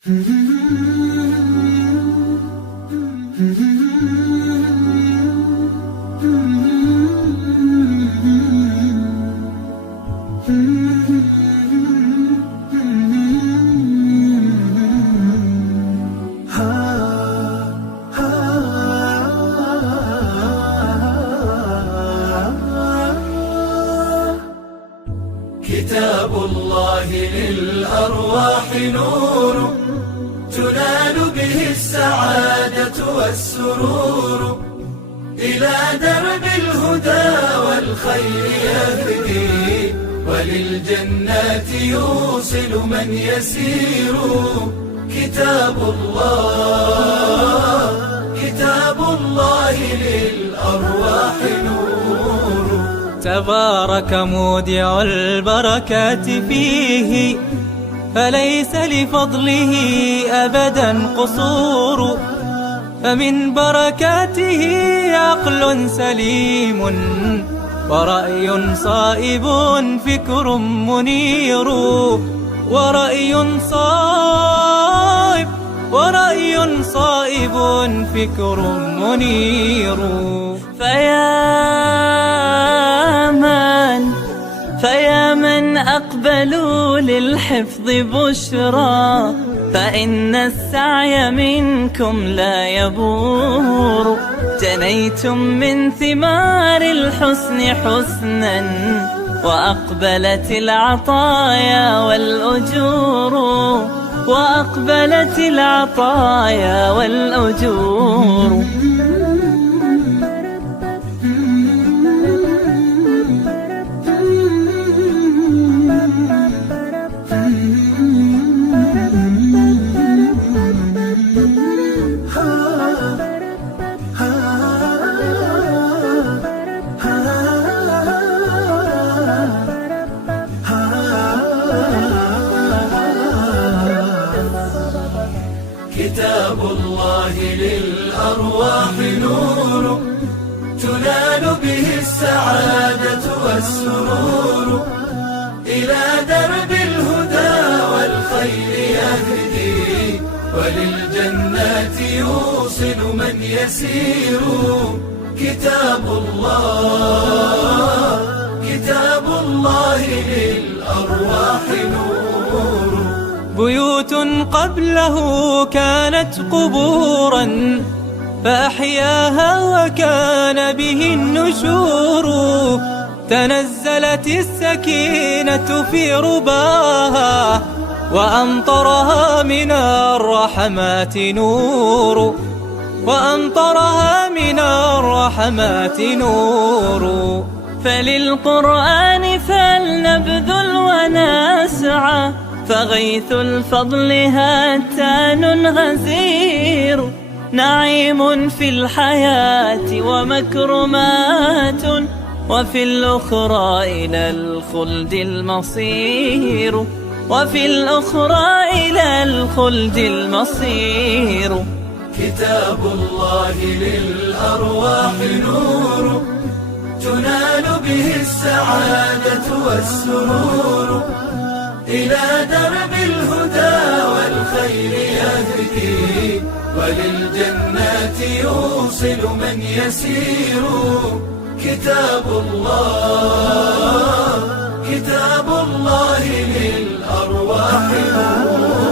كتاب الله للأرواح نور تنال به السعادة والسرور، إلى درب الهدى والخير يهدي، وللجنات يوصل من يسير. كتاب الله للأرواح نور. تبارك مودع البركات فيه، فليس لفضله أبدا قصور. فمن بركاته عقل سليم، ورأي صائب فكر منير. ورأي صائب فكر منير. فيا من أقبلوا للحفظ بشرى، فإن السعي منكم لا يبور. جنيتم من ثمار الحسن حسنا، وأقبلت العطايا والأجور. كتاب الله للأرواح نور تنال به السعادة والسرور، إلى درب الهدى والخير يهدي، وللجنات يوصل من يسير. كتاب الله للأرواح نور. بيوت قبله كانت قبورا، فأحياها وكان به النشور. تنزلت السكينة في رباها، وأمطرها من الرحمات نور. فللقرآن فلنبذل ونسعى، فغيث الفضل هاتان غزير. نعيم في الحياة ومكرمات، وفي الأخرى إلى الخلد المصير. كتاب الله للأرواح نور تنال به السعادة والسرور، إلى درب الهدى والخير يهدي، وللجنات يوصل من يسير. كتاب الله للأرواح نور.